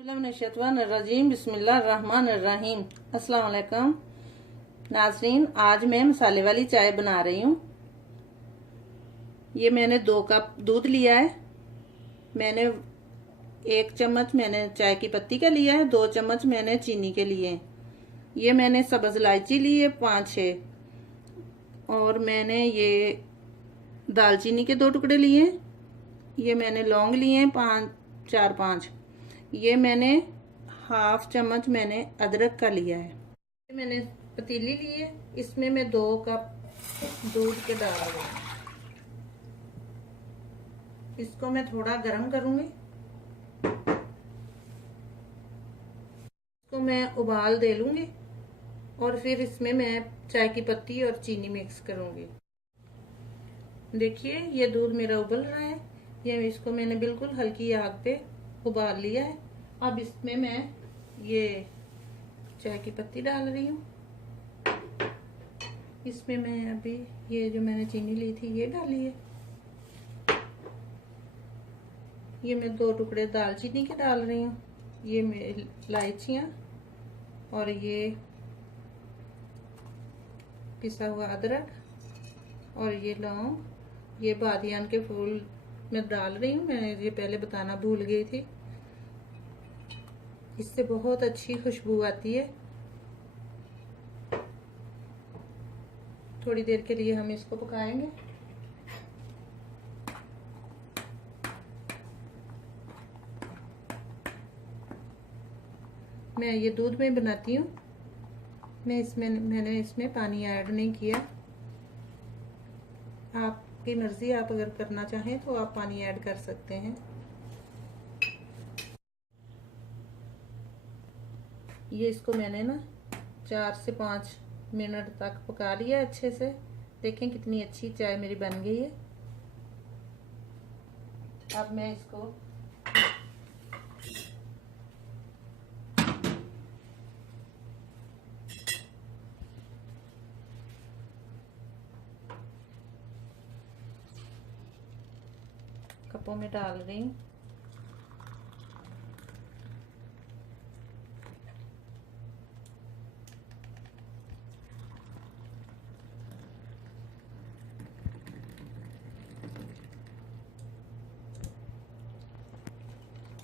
रजीम बिस्मिल्लाहिर्रहमानिर्रहीम। अस्सलाम वालेकुम नाज़रीन, आज मैं मसाले वाली चाय बना रही हूँ। ये मैंने 2 कप दूध लिया है। मैंने 1 चम्मच मैंने चाय की पत्ती का लिया है, 2 चम्मच मैंने चीनी के लिए। ये मैंने सब्ज इलायची ली है 5-6, और मैंने ये दालचीनी के 2 टुकड़े लिए हैं। ये मैंने लौंग लिए हैं 4-5। ये मैंने 1/2 चम्मच मैंने अदरक का लिया है। मैंने पतीली ली है, इसमें मैं 2 कप दूध के डाल रही हूँ। इसको मैं थोड़ा गर्म करूंगी। इसको मैं उबाल दे लूंगी और फिर इसमें मैं चाय की पत्ती और चीनी मिक्स करूंगी। देखिए ये दूध मेरा उबल रहा है। ये इसको मैंने बिल्कुल हल्की आग पे उबाल लिया है। अब इसमें मैं ये चाय की पत्ती डाल रही हूँ। इसमें मैं अभी ये जो मैंने चीनी ली थी ये डाली है। ये मैं 2 टुकड़े दालचीनी के डाल रही हूँ। ये मेरी इलायचियाँ और ये पिसा हुआ अदरक और ये लौंग, ये बादियान के फूल मैं डाल रही हूँ। मैंने ये पहले बताना भूल गई थी। इससे बहुत अच्छी खुशबू आती है। थोड़ी देर के लिए हम इसको पकाएंगे। मैं ये दूध में बनाती हूँ। मैंने इसमें पानी ऐड नहीं किया। आपकी मर्जी, आप अगर करना चाहें तो आप पानी ऐड कर सकते हैं। ये इसको मैंने ना 4 से 5 मिनट तक पका लिया अच्छे से। देखें कितनी अच्छी चाय मेरी बन गई है। अब मैं इसको कपों में डाल रही हूँ।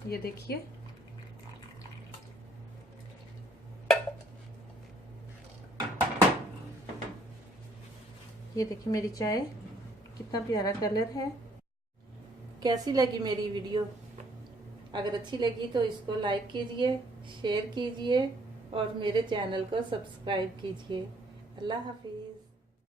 ये देखिए मेरी चाय कितना प्यारा कलर है। कैसी लगी मेरी वीडियो? अगर अच्छी लगी तो इसको लाइक कीजिए, शेयर कीजिए और मेरे चैनल को सब्सक्राइब कीजिए। अल्लाह हाफिज।